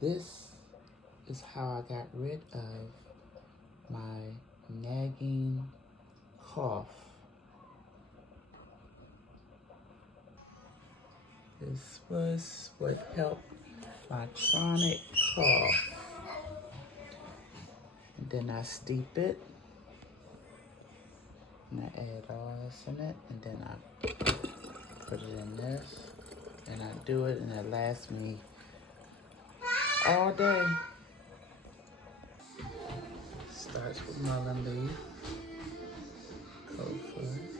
This is how I got rid of my nagging cough. This was what helped my chronic cough. And then I steep it, and I add all this in it, and then I put it in this, and I do it, and it lasts me all day. Starts with mullein leaf, koa foot.